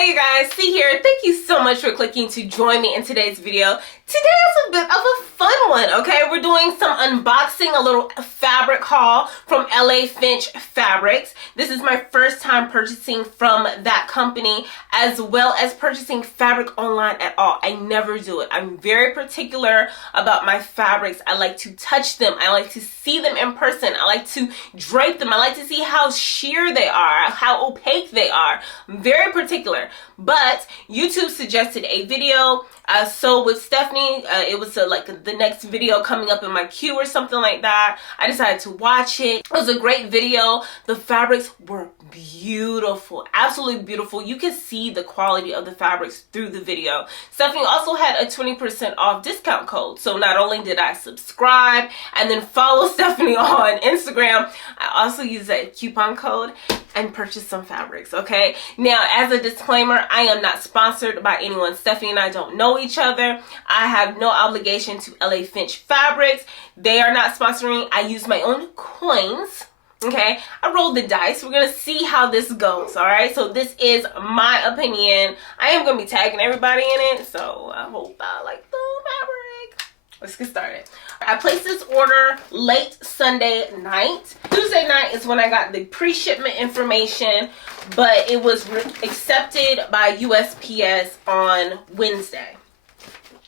Hey you guys, C here. Thank you so much for clicking to join me in today's video. Today is a bit of a fun one, okay? We're doing some unboxing, a little fabric haul from Finch Fabrics. This is my first time purchasing from that company, as well as purchasing fabric online at all. I never do it. I'm very particular about my fabrics. I like to touch them. I like to see them in person. I like to drape them. I like to see how sheer they are, how opaque they are. I'm very particular. But YouTube suggested a video. So with Stephanie, it was like the next video coming up in my queue or something like that. I decided to watch it. It was a great video. The fabrics were beautiful, absolutely beautiful. You can see the quality of the fabrics through the video. Stephanie also had a 20% off discount code. So not only did I subscribe and then follow Stephanie on Instagram, I also used that coupon code and purchase some fabrics, okay? Now, as a disclaimer, I am not sponsored by anyone. Stephanie and I don't know each other. I have no obligation to Finch Fabrics. They are not sponsoring. I use my own coins, okay? I rolled the dice. We're gonna see how this goes, all right? So this is my opinion. I am gonna be tagging everybody in it, so I hope I like the fabric. Let's get started. I placed this order late Sunday night. Tuesday night is when I got the pre-shipment information, but it was accepted by USPS on Wednesday.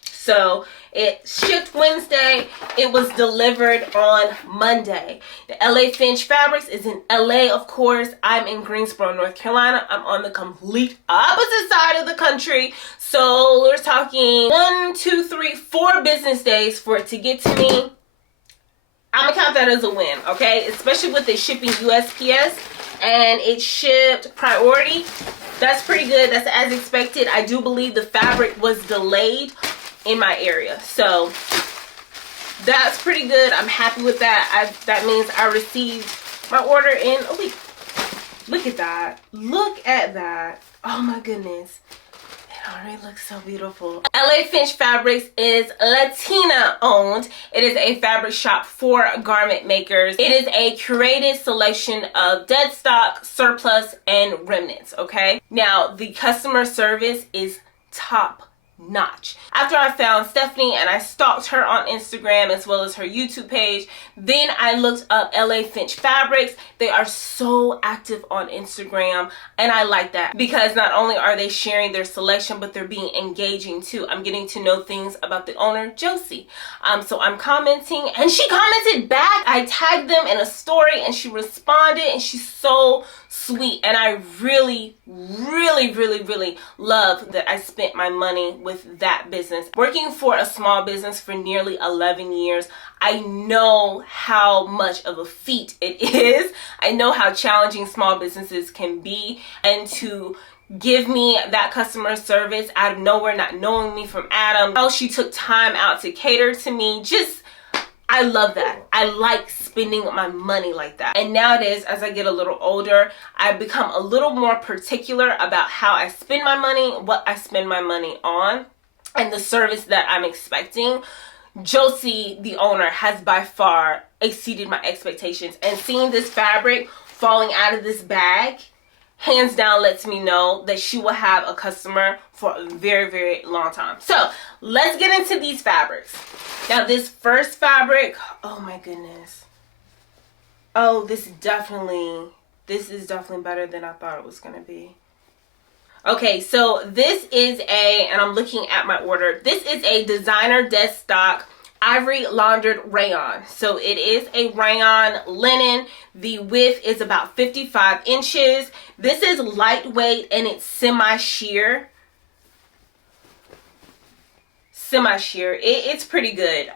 So it shipped Wednesday, it was delivered on Monday. The Finch Fabrics is in LA, of course. I'm in Greensboro, North Carolina. I'm on the complete opposite side of the country. So we're talking 1, 2, 3, 4 business days for it to get to me. I'm gonna count that as a win, okay? Especially with it shipping USPS and it shipped priority. That's pretty good. That's as expected. I do believe the fabric was delayed in my area, so that's pretty good. I'm happy with that. That means I received my order in a week. Look at that. Look at that. Oh my goodness. It already looks so beautiful. Finch Fabrics is Latina owned. It is a fabric shop for garment makers. It is a curated selection of dead stock, surplus, and remnants, okay? Now, the customer service is top notch. After I found Stephanie and I stalked her on Instagram as well as her YouTube page, then I looked up Finch Fabrics. They are so active on Instagram, and I like that because not only are they sharing their selection, but they're being engaging too. I'm getting to know things about the owner, Josie. So I'm commenting and she commented back. I tagged them in a story and she responded, and she's so sweet. And I really love that I spent my money with that business. Working for a small business for nearly 11 years, I know how much of a feat it is. I know how challenging small businesses can be, and to give me that customer service out of nowhere, not knowing me from Adam, how she took time out to cater to me, just I love that. I like spending my money like that. And nowadays, as I get a little older, I become a little more particular about how I spend my money, what I spend my money on, and the service that I'm expecting. Josie, the owner, has by far exceeded my expectations. And seeing this fabric falling out of this bag, hands down lets me know that she will have a customer for a very long time. So let's get into these fabrics. Now this first fabric, oh my goodness. Oh, this is definitely better than I thought it was gonna be. Okay, so this is and I'm looking at my order. This is a designer Destock Ivory Laundered Rayon. So it is a rayon linen. The width is about 55 inches. This is lightweight and it's semi-sheer. It's pretty good.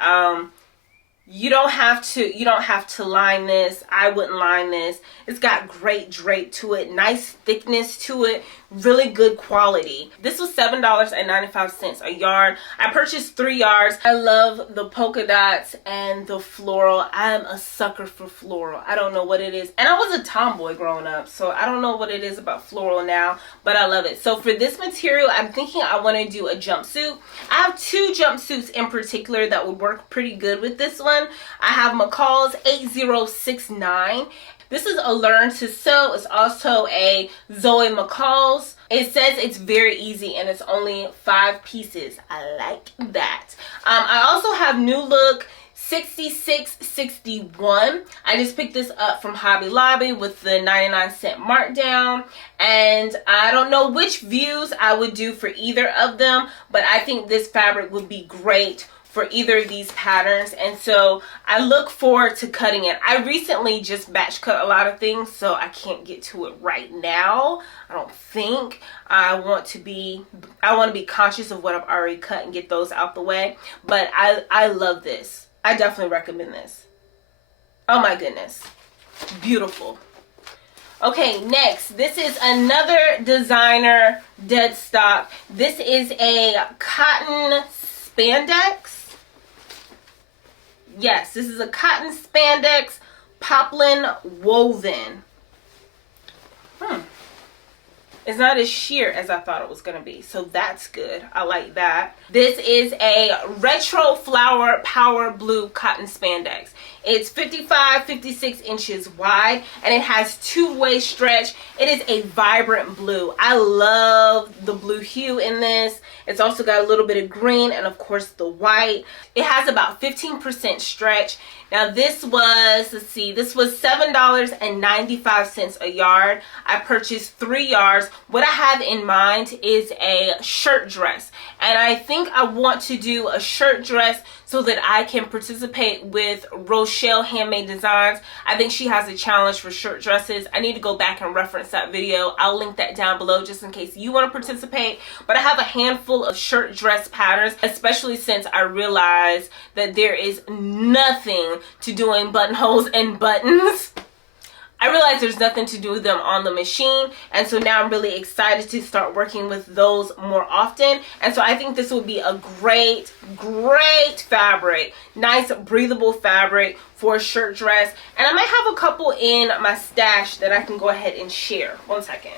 You don't have to line this. I wouldn't line this. It's got great drape to it, nice thickness to it, really good quality. This was $7.95 a yard. I purchased 3 yards. I love the polka dots and the floral. I'm a sucker for floral. I don't know what it is. And I was a tomboy growing up, so I don't know what it is about floral now, but I love it. So for this material, I'm thinking I want to do a jumpsuit. I have 2 jumpsuits in particular that would work pretty good with this one. I have McCall's 8069. This is a Learn to Sew. It's also a Zoe McCall's. It says it's very easy and it's only 5 pieces. I like that. I also have New Look 6661. I just picked this up from Hobby Lobby with the 99-cent markdown, and I don't know which views I would do for either of them, but I think this fabric would be great for either of these patterns, and so I look forward to cutting it. I recently just batch cut a lot of things, so I can't get to it right now. I don't think. I want to be conscious of what I've already cut and get those out the way, but I love this. I definitely recommend this. Oh my goodness. Beautiful. Okay, next. This is another designer Deadstock. This is a cotton spandex. Yes, this is a cotton spandex poplin woven. It's not as sheer as I thought it was going to be, so that's good. I like that. This is a retro flower power blue cotton spandex. It's 56 inches wide, and it has 2-way stretch. It is a vibrant blue. I love the blue hue in this. It's also got a little bit of green and of course the white. It has about 15% stretch. Now this was, let's see, this was $7.95 a yard. I purchased 3 yards. What I have in mind is a shirt dress, and I think I want to do a shirt dress so that I can participate with Rochelle Handmade Designs. I think she has a challenge for shirt dresses. I need to go back and reference that video. I'll link that down below just in case you want to participate. But I have a handful of shirt dress patterns, especially since I realized that there is nothing to doing buttonholes and buttons. I realized there's nothing to do with them on the machine, and so now I'm really excited to start working with those more often. And so I think this will be a great fabric, nice breathable fabric for a shirt dress. And I might have a couple in my stash that I can go ahead and share. One second.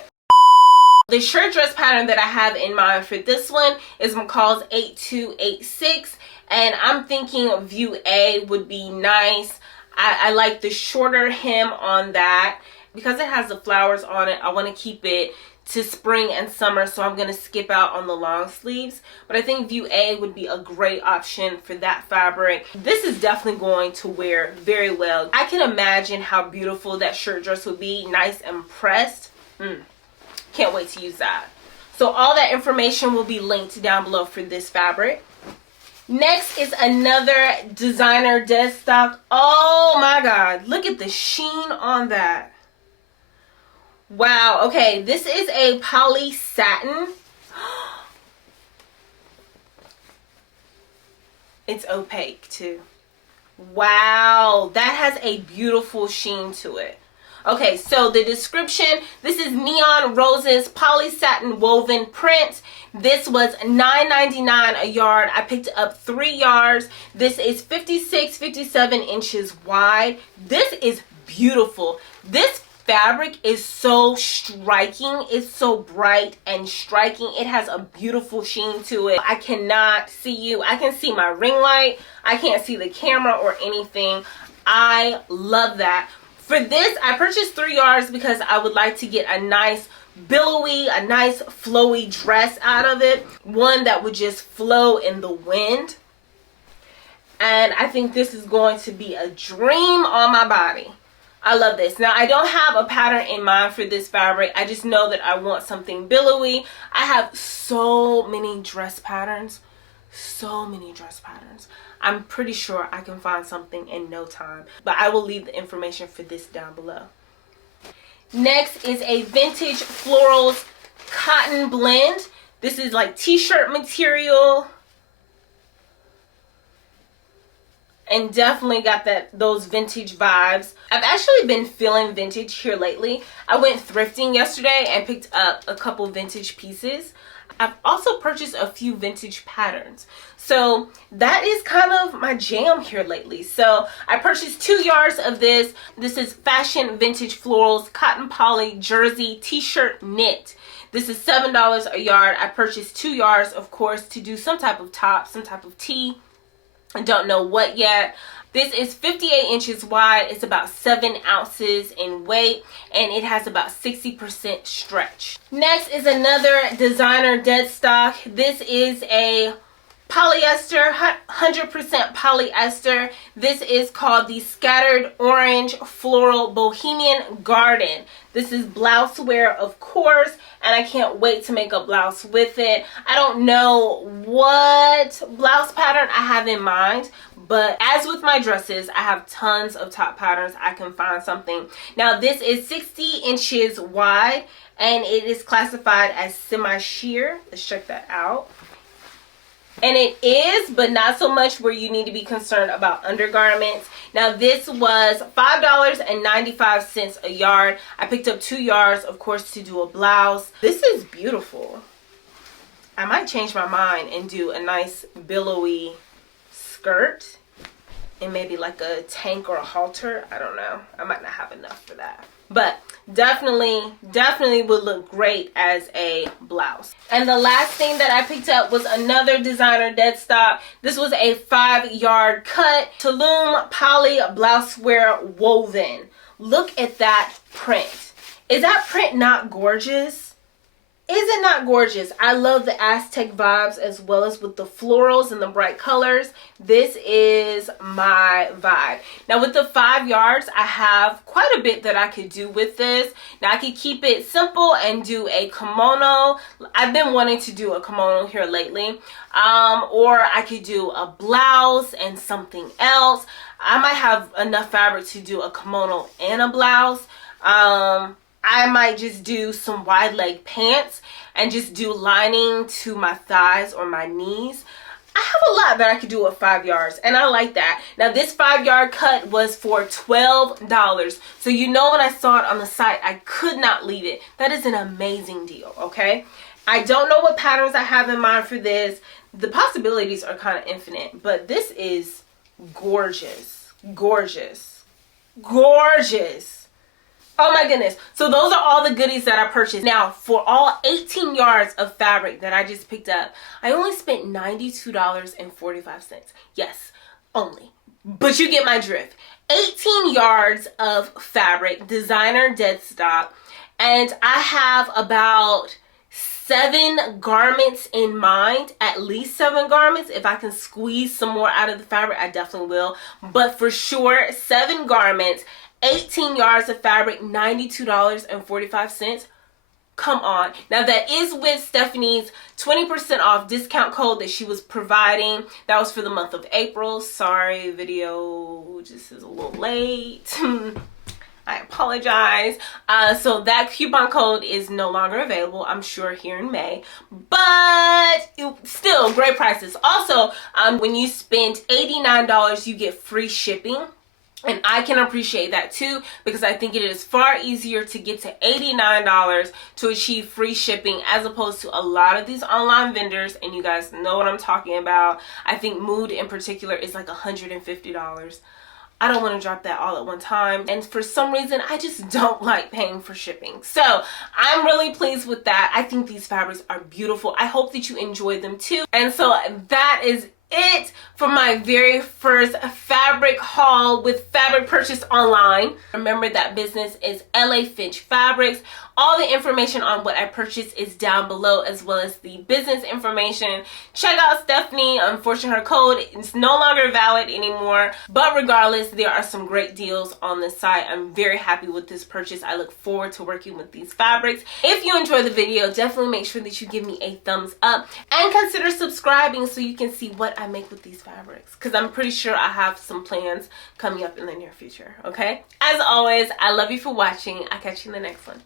The shirt dress pattern that I have in mind for this one is McCall's 8286, and I'm thinking view A would be nice. I like the shorter hem on that. Because it has the flowers on it, I want to keep it to spring and summer, so I'm going to skip out on the long sleeves. But I think view A would be a great option for that fabric. This is definitely going to wear very well. I can imagine how beautiful that shirt dress would be, nice and pressed. Can't wait to use that. So all that information will be linked down below for this fabric. Next is another designer Destock. Oh my god, look at the sheen on that. Wow, okay, this is a poly satin. It's opaque too. Wow, that has a beautiful sheen to it. Okay, so the description, this is Neon Roses Poly Satin Woven Print. This was $9.99 a yard. I picked up 3 yards. This is 57 inches wide. This is beautiful. This fabric is so striking. It's so bright and striking. It has a beautiful sheen to it. I cannot see you. I can see my ring light. I can't see the camera or anything. I love that. For this, I purchased 3 yards because I would like to get a nice billowy, a nice flowy dress out of it. One that would just flow in the wind. And I think this is going to be a dream on my body. I love this. Now, I don't have a pattern in mind for this fabric. I just know that I want something billowy. I have so many dress patterns. So many dress patterns. I'm pretty sure I can find something in no time, but I will leave the information for this down below. Next is a vintage Florals cotton blend. This is like t-shirt material, and definitely got those vintage vibes. I've actually been feeling vintage here lately. I went thrifting yesterday and picked up a couple vintage pieces. I've also purchased a few vintage patterns. So that is kind of my jam here lately. So I purchased 2 yards of this. This is Fashion Vintage Florals Cotton Poly Jersey T-shirt knit. This is $7 a yard. I purchased 2 yards, of course, to do some type of top, some type of tee. I don't know what yet. This is 58 inches wide. It's about 7 ounces in weight, and it has about 60% stretch. Next is another designer Deadstock. This is a polyester, 100% polyester. This is called the Scattered Orange Floral Bohemian Garden. This is Blousewear, of course, and I can't wait to make a blouse with it. I don't know what blouse pattern I have in mind, but as with my dresses, I have tons of top patterns. I can find something. Now, this is 60 inches wide, and it is classified as semi-sheer. Let's check that out. And it is, but not so much where you need to be concerned about undergarments. Now, this was $5.95 a yard. I picked up 2 yards, of course, to do a blouse. This is beautiful. I might change my mind and do a nice billowy skirt and maybe like a tank or a halter. I don't know. I might not have enough for that. But definitely would look great as a blouse. And the last thing that I picked up was another designer Deadstock. This was a 5-yard cut Tulum poly blousewear woven. Look at that print. Is that print not gorgeous? Is it not gorgeous? I love the Aztec vibes as well as with the florals and the bright colors. This is my vibe. Now, with the 5 yards, I have quite a bit that I could do with this. Now, I could keep it simple and do a kimono. I've been wanting to do a kimono here lately. Or I could do a blouse and something else. I might have enough fabric to do a kimono and a blouse. I might just do some wide leg pants and just do lining to my thighs or my knees. I have a lot that I could do with 5 yards, and I like that. Now, this 5-yard cut was for $12. So you know, when I saw it on the site, I could not leave it. That is an amazing deal, okay? I don't know what patterns I have in mind for this. The possibilities are kind of infinite, but this is gorgeous, gorgeous, gorgeous. Oh my goodness. So those are all the goodies that I purchased. Now, for all 18 yards of fabric that I just picked up, I only spent $92.45. Yes, only. But you get my drift. 18 yards of fabric, designer Deadstock, and I have about 7 garments in mind, at least 7 garments. If I can squeeze some more out of the fabric, I definitely will. But for sure, 7 garments, 18 yards of fabric, $92.45. Come on. Now, that is with Stephanie's 20% off discount code that she was providing. That was for the month of April. Sorry, video just is a little late. I apologize. So that coupon code is no longer available, I'm sure, here in May. But still, great prices. Also, when you spend $89, you get free shipping. And I can appreciate that too, because I think it is far easier to get to $89 to achieve free shipping as opposed to a lot of these online vendors. And you guys know what I'm talking about. I think Mood in particular is like $150. I don't want to drop that all at one time. And for some reason, I just don't like paying for shipping. So I'm really pleased with that. I think these fabrics are beautiful. I hope that you enjoy them too. And so that is it for my very first fabric haul with fabric purchase online. Remember that business is LA Finch Fabrics. All the information on what I purchased is down below, as well as the business information. Check out Stephanie. Unfortunately, her code is no longer valid anymore. But regardless, there are some great deals on the site. I'm very happy with this purchase. I look forward to working with these fabrics. If you enjoyed the video, definitely make sure that you give me a thumbs up and consider subscribing so you can see what I make with these fabrics, because I'm pretty sure I have some plans coming up in the near future. Okay? As always, I love you for watching. I'll catch you in the next one.